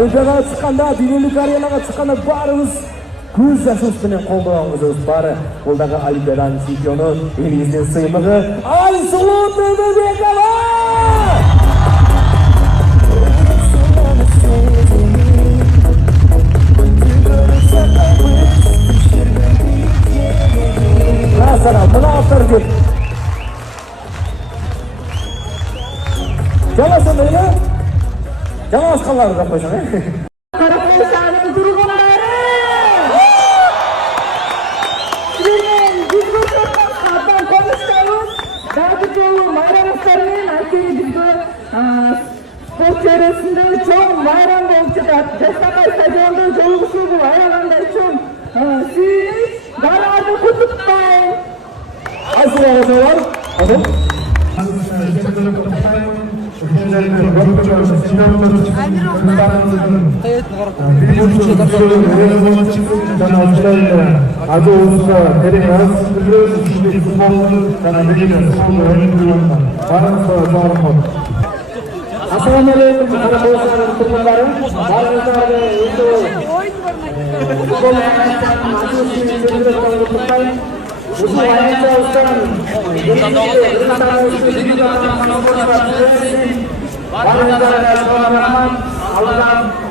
Олимпиадаға шыққанда, бейнелік аренаға шыққанда барымыз көз жасымыз менен қолдауыңыз бары. Қолдағы Олимпиаданың чемпионы, еліміздің сыйлығы Айсұлу Тұрлыбекова! Сара, мына автор кеп. Жаласын мені? Жаласқалары да қойсаң, Қарақойшаның тұрғындары! Сіздермен біз көрсеткен қадам қоныстауыз, дағы жолы майрамыстармен әкелі бізді спорт чөйресінде чоң майрам болып жатады. Жастақай стадионда жолғысы бұл айрағандай чоң сүйініш, барады құттықтайын. Айсұлуға жолар. Адым? 아주 우수가 대리가 스트레스 주식 수법을 가능하게 수업을 많은 수업을 Assalamualaikum warahmatullahi wabarakatuh.